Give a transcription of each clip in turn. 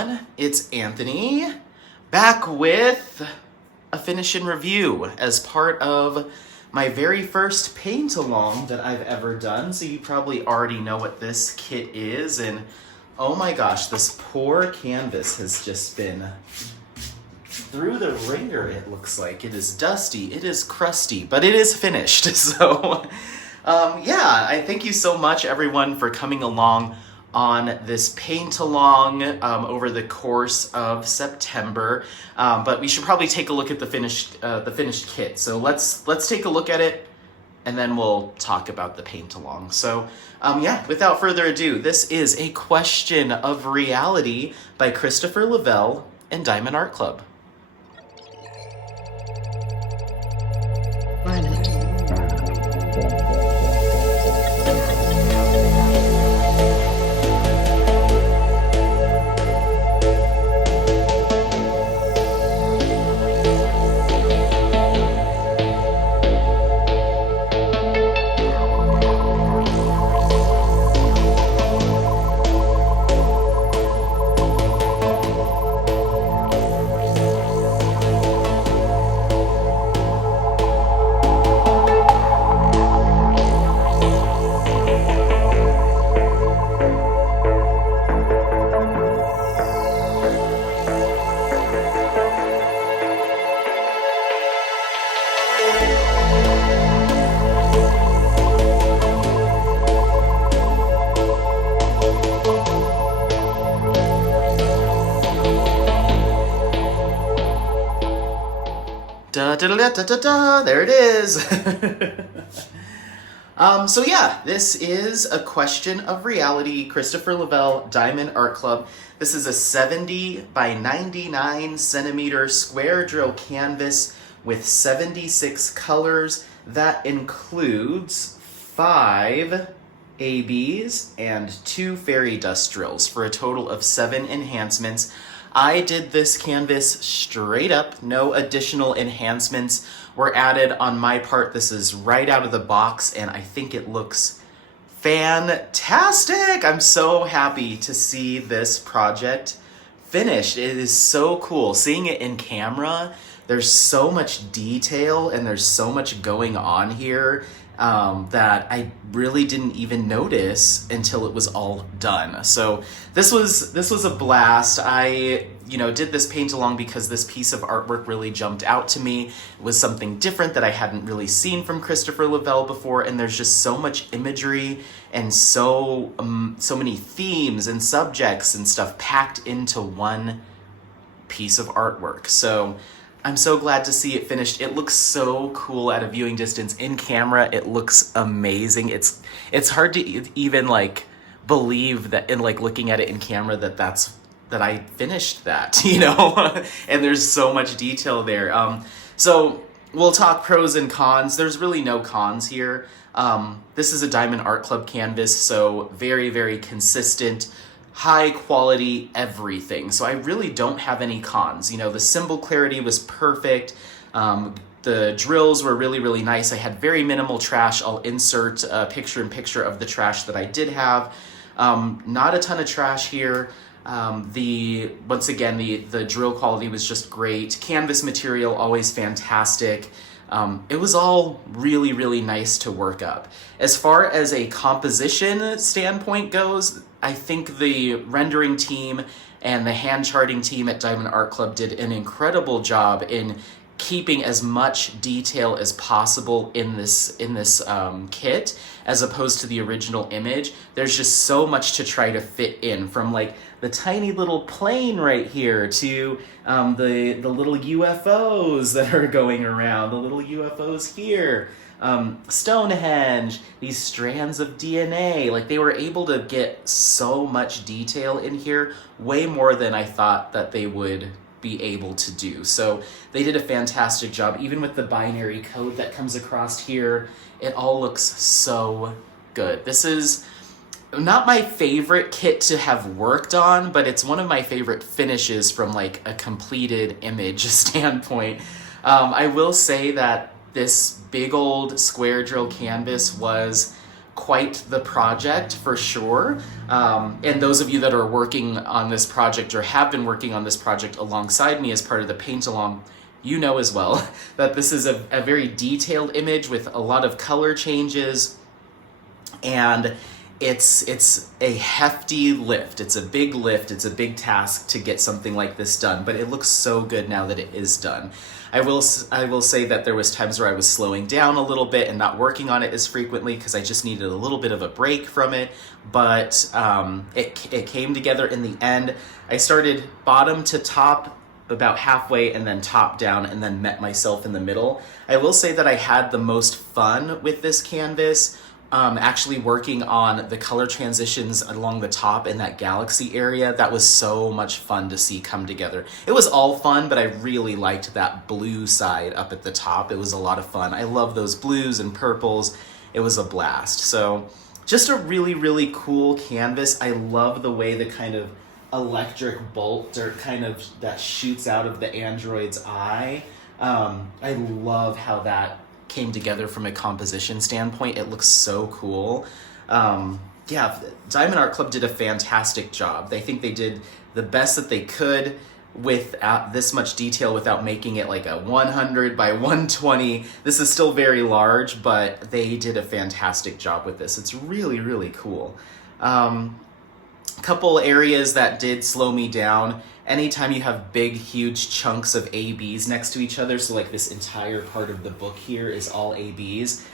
everyone, it's Anthony, back with a finish and review as part of my very first paint along that I've ever done. So you probably already know what this kit is, and oh my gosh, this poor canvas has just been through the ringer. It looks like it is dusty, it is crusty, but it is finished. So yeah, I thank you so much everyone for coming along on this paint along over the course of September, but we should probably take a look at the finished kit. So let's take a look at it, and then we'll talk about the paint along. So yeah, without further ado, this is A Question of Reality by Christopher Lavelle and Diamond Art Club. There it is. So yeah, this is A Question of Reality, Christopher Lavelle, Diamond Art Club. This is a 70 by 99 centimeter square drill canvas with 76 colors. That includes 5 ABs and 2 fairy dust drills for a total of 7 enhancements. I did this canvas straight up, no additional enhancements were added on my part. This is right out of the box, and I think it looks fantastic. I'm so happy to see this project finished. It is so cool. Seeing it in camera, there's so much detail and there's so much going on here that I really didn't even notice until it was all done. So this was a blast. I did this paint along because this piece of artwork really jumped out to me. It was something different that I hadn't really seen from Christopher Lavelle before, and there's just so much imagery and so many themes and subjects and stuff packed into one piece of artwork. So I'm so glad to see it finished. It looks so cool at a viewing distance. In camera, it looks amazing. It's hard to even believe that, in looking at it in camera, that I finished that, and there's so much detail there. So we'll talk pros and cons. There's really no cons here. This is a Diamond Art Club canvas, so very, very consistent, high quality everything. So I really don't have any cons. The symbol clarity was perfect. The drills were really, really nice. I had very minimal trash. I'll insert a picture of the trash that I did have. Not a ton of trash here. Once again, the drill quality was just great. Canvas material, always fantastic. It was all really, really nice to work up. As far as a composition standpoint goes, I think the rendering team and the hand charting team at Diamond Art Club did an incredible job in keeping as much detail as possible in this kit, as opposed to the original image. There's just so much to try to fit in, from the tiny little plane right here to the little UFOs that are going around, the little UFOs here, Stonehenge, these strands of DNA. They were able to get so much detail in here, way more than I thought that they would be able to do. So they did a fantastic job. Even with the binary code that comes across here, it all looks so good. This is not my favorite kit to have worked on, but it's one of my favorite finishes from a completed image standpoint. I will say that this big old square drill canvas was quite the project for sure. And those of you that are working on this project or have been working on this project alongside me as part of the paint along, you know as well that this is a very detailed image with a lot of color changes, and it's a hefty lift. It's a big lift. It's a big task to get something like this done, but it looks so good now that it is done. I will say that there was times where I was slowing down a little bit and not working on it as frequently because I just needed a little bit of a break from it, but it came together in the end. I started bottom to top about halfway and then top down and then met myself in the middle. I will say that I had the most fun with this canvas actually working on the color transitions along the top in that galaxy area. That was so much fun to see come together. It was all fun, but I really liked that blue side up at the top. It was a lot of fun. I love those blues and purples. It was a blast. So just a really, really cool canvas. I love the way the kind of electric bolt or kind of that shoots out of the android's eye. I love how that came together from a composition standpoint. It looks so cool. Yeah, Diamond Art Club did a fantastic job. I think they did the best that they could with this much detail without making it like a 100 by 120. This is still very large, but they did a fantastic job with this. It's really, really cool. Couple areas that did slow me down. Anytime you have big, huge chunks of ABs next to each other, so like this entire part of the book here is all ABs,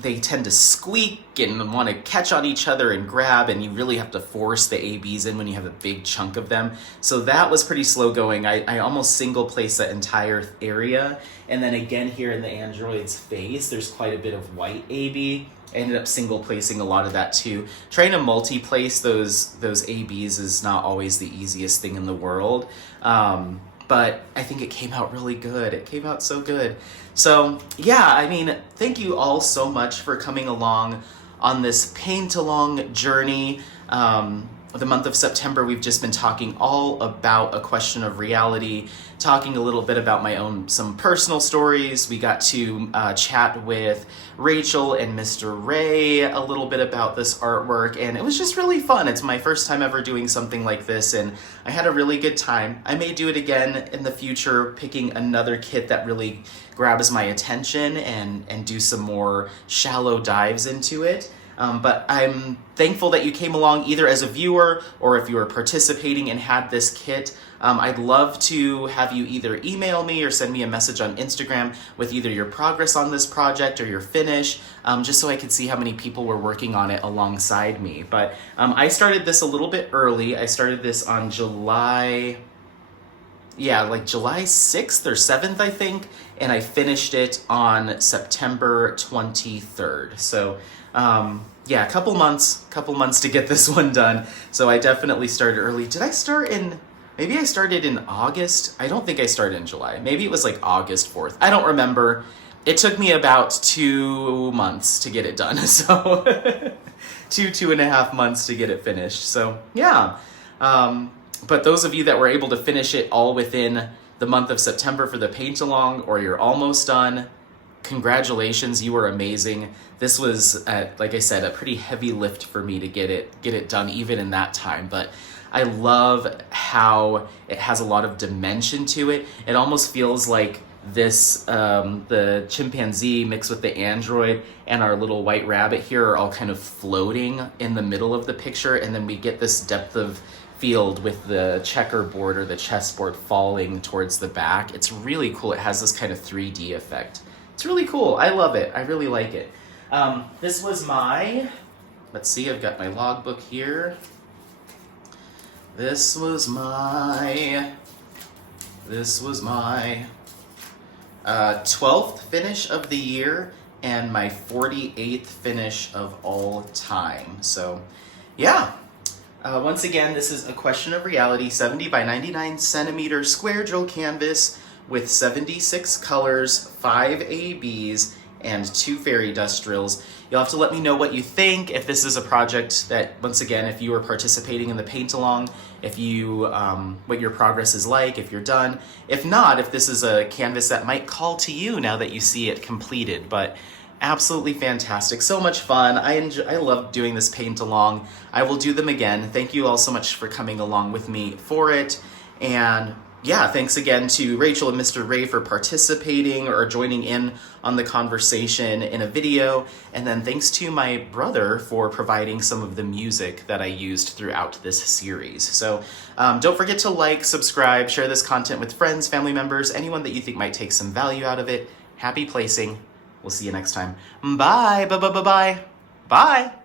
they tend to squeak and want to catch on each other and grab, and you really have to force the ABs in when you have a big chunk of them. So that was pretty slow going. I almost single placed that entire area. And then again here in the android's face, there's quite a bit of white AB. I ended up single placing a lot of that too. Trying to multi-place those ABs is not always the easiest thing in the world. But I think it came out really good. It came out so good. So yeah, I mean, thank you all so much for coming along on this paint along journey. The month of September, we've just been talking all about A Question of Reality, talking a little bit about my own, some personal stories. We got to chat with Rachel and Mr. Ray a little bit about this artwork, and it was just really fun. It's my first time ever doing something like this, and I had a really good time. I may do it again in the future, picking another kit that really grabs my attention and do some more shallow dives into it. But I'm thankful that you came along either as a viewer or if you were participating and had this kit. I'd love to have you either email me or send me a message on Instagram with either your progress on this project or your finish, just so I could see how many people were working on it alongside me. But I started this a little bit early. I started this on July 6th or 7th, I think, and I finished it on September 23rd. So yeah, a couple months to get this one done. So I definitely started early. Maybe I started in August. I don't think I started in July. Maybe it was like August 4th. I don't remember. It took me about 2 months to get it done. So 2.5 months to get it finished. So yeah. But those of you that were able to finish it all within the month of September for the paint along, or you're almost done, congratulations, you were amazing. This was, like I said, a pretty heavy lift for me to get it done even in that time. But I love how it has a lot of dimension to it. It almost feels like this, the chimpanzee mixed with the android and our little white rabbit here are all kind of floating in the middle of the picture. And then we get this depth of field with the checkerboard or the chessboard falling towards the back. It's really cool. It has this kind of 3D effect. It's really cool. I love it. I really like it. This was my, let's see, I've got my logbook here. This was my 12th finish of the year and my 48th finish of all time. So yeah. Once again, this is A Question of Reality, 70 by 99 centimeter square drill canvas with 76 colors, 5 ABs, and 2 fairy dust drills. You'll have to let me know what you think, if this is a project that, once again, if you are participating in the paint along, if you, what your progress is like, if you're done. If not, if this is a canvas that might call to you now that you see it completed. But Absolutely fantastic. So much fun. I love doing this paint along. I will do them again. Thank you all so much for coming along with me for it. And yeah, thanks again to Rachel and Mr. Ray for participating or joining in on the conversation in a video. And then thanks to my brother for providing some of the music that I used throughout this series. So don't forget to like, subscribe, share this content with friends, family members, anyone that you think might take some value out of it. Happy placing. We'll see you next time. Bye. Bye. Bye. Bye. Bye. Bye.